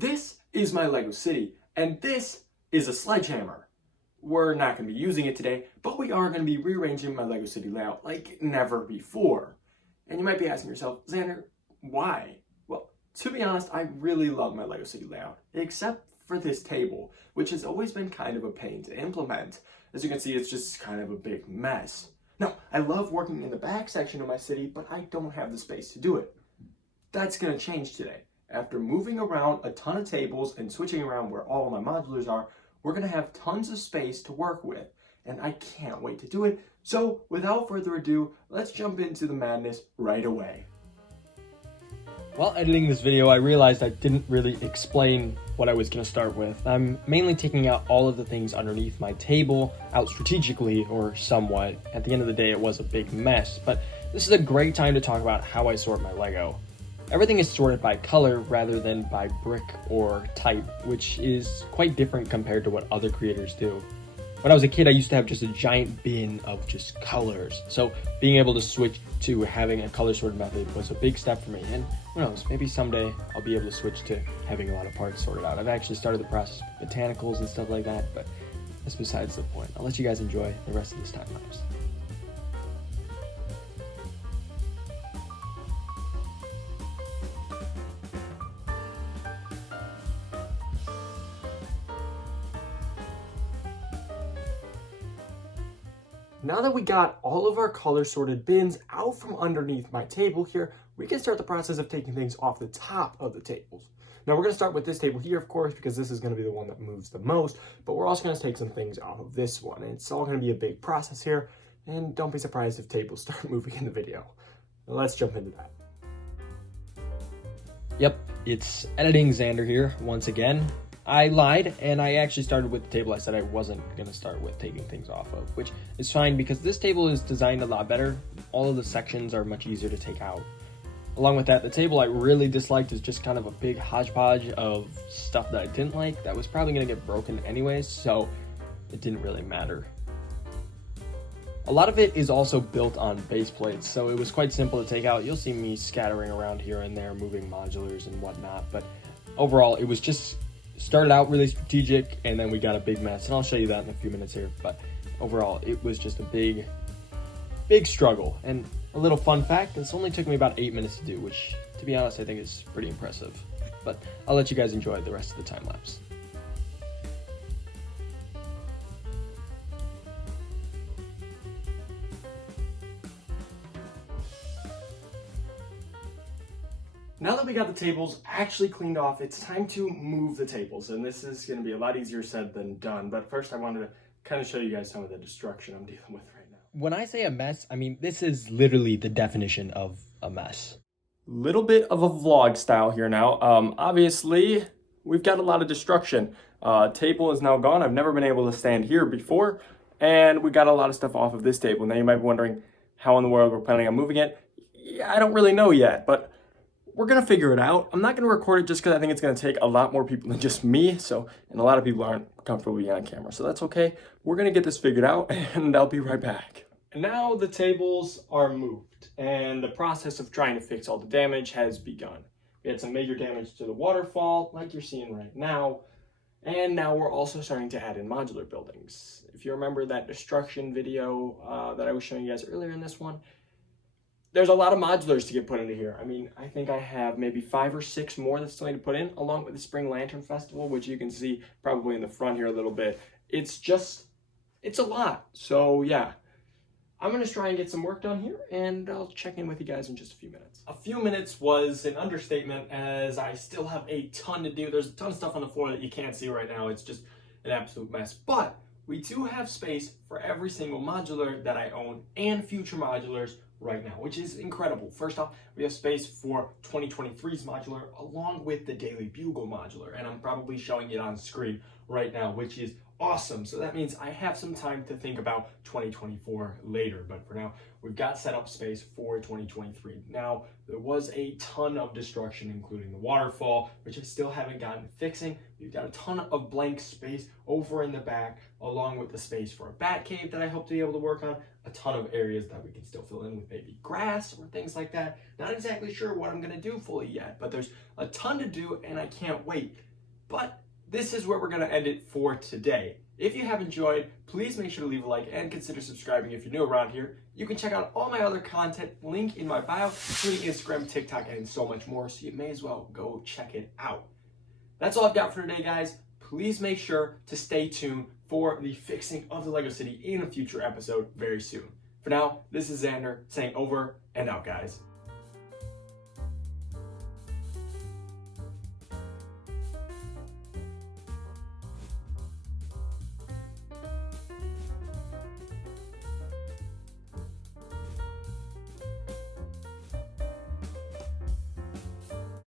This is my Lego city, and this is a sledgehammer. We're not going to be using it today, but we are going to be rearranging my Lego city layout like never before. And you might be asking yourself, Xander, why? Well, to be honest, I really love my Lego city layout, except for this table, which has always been kind of a pain to implement. As you can see, it's just kind of a big mess. Now, I love working in the back section of my city, but I don't have the space to do it. That's going to change today. After moving around a ton of tables and switching around where all of my modulars are, we're going to have tons of space to work with, and I can't wait to do it. So without further ado, let's jump into the madness right away. While editing this video, I realized I didn't really explain what I was going to start with. I'm mainly taking out all of the things underneath my table out strategically or somewhat. At the end of the day, it was a big mess, but this is a great time to talk about how I sort my Lego. Everything is sorted by color rather than by brick or type, which is quite different compared to what other creators do. When I was a kid, I used to have just a giant bin of just colors. So being able to switch to having a color sorted method was a big step for me. And who knows, maybe someday I'll be able to switch to having a lot of parts sorted out. I've actually started the process with botanicals and stuff like that, but that's besides the point. I'll let you guys enjoy the rest of this time lapse. Now that we got all of our color sorted bins out from underneath my table here, we can start the process of taking things off the top of the tables. Now we're going to start with this table here, of course, because this is going to be the one that moves the most, but we're also going to take some things off of this one. And it's all going to be a big process here, and don't be surprised if tables start moving in the video. Now let's jump into that. Yep, it's editing Xander here once again. I lied, and I actually started with the table I said I wasn't going to start with taking things off of, which is fine because this table is designed a lot better. All of the sections are much easier to take out. Along with that, the table I really disliked is just kind of a big hodgepodge of stuff that I didn't like that was probably going to get broken anyways, so it didn't really matter. A lot of it is also built on base plates, so it was quite simple to take out. You'll see me scattering around here and there, moving modulars and whatnot, but overall it was just started out really strategic, and then we got a big mess, and I'll show you that in a few minutes here. But overall, it was just a big struggle. And a little fun fact, this only took me about 8 minutes to do, which, to be honest, I think is pretty impressive. But I'll let you guys enjoy the rest of the time lapse. Now that we got the tables actually cleaned off, it's time to move the tables, and this is going to be a lot easier said than done. But first I wanted to kind of show you guys some of the destruction I'm dealing with right now. When I say a mess, I mean this is literally the definition of a mess. Little bit of a vlog style here now. Obviously, we've got a lot of destruction. Table is now gone. I've never been able to stand here before, and we got a lot of stuff off of this table. Now you might be wondering how in the world we're planning on moving it. Yeah, I don't really know yet, but we're going to figure it out. I'm not going to record it just because I think it's going to take a lot more people than just me. And a lot of people aren't comfortable being on camera. So that's okay. We're going to get this figured out, and I'll be right back. And now the tables are moved, and the process of trying to fix all the damage has begun. We had some major damage to the waterfall, like you're seeing right now. And now we're also starting to add in modular buildings. If you remember that destruction video that I was showing you guys earlier in this one, there's a lot of modulars to get put into here. I mean, I think I have maybe 5 or 6 more that still need to put in, along with the Spring Lantern Festival, which you can see probably in the front here a little bit. It's a lot. So yeah, I'm gonna try and get some work done here, and I'll check in with you guys in just a few minutes. A few minutes was an understatement, as I still have a ton to do. There's a ton of stuff on the floor that you can't see right now. It's just an absolute mess. But we do have space for every single modular that I own and future modulars right now, which is incredible. First off, we have space for 2023's modular along with the Daily Bugle modular, and I'm probably showing it on screen right now, which is awesome. So that means I have some time to think about 2024 later. But for now, we've got set up space for 2023. Now, there was a ton of destruction, including the waterfall, which I still haven't gotten fixing. We've got a ton of blank space over in the back, along with the space for a bat cave that I hope to be able to work on. A ton of areas that we can still fill in with maybe grass or things like that. Not exactly sure what I'm gonna do fully yet, but there's a ton to do and I can't wait. But this is where we're going to end it for today. If you have enjoyed, please make sure to leave a like and consider subscribing if you're new around here. You can check out all my other content, link in my bio, including Instagram, TikTok, and so much more, so you may as well go check it out. That's all I've got for today, guys. Please make sure to stay tuned for the fixing of the Lego City in a future episode very soon. For now, this is Xander saying over and out, guys.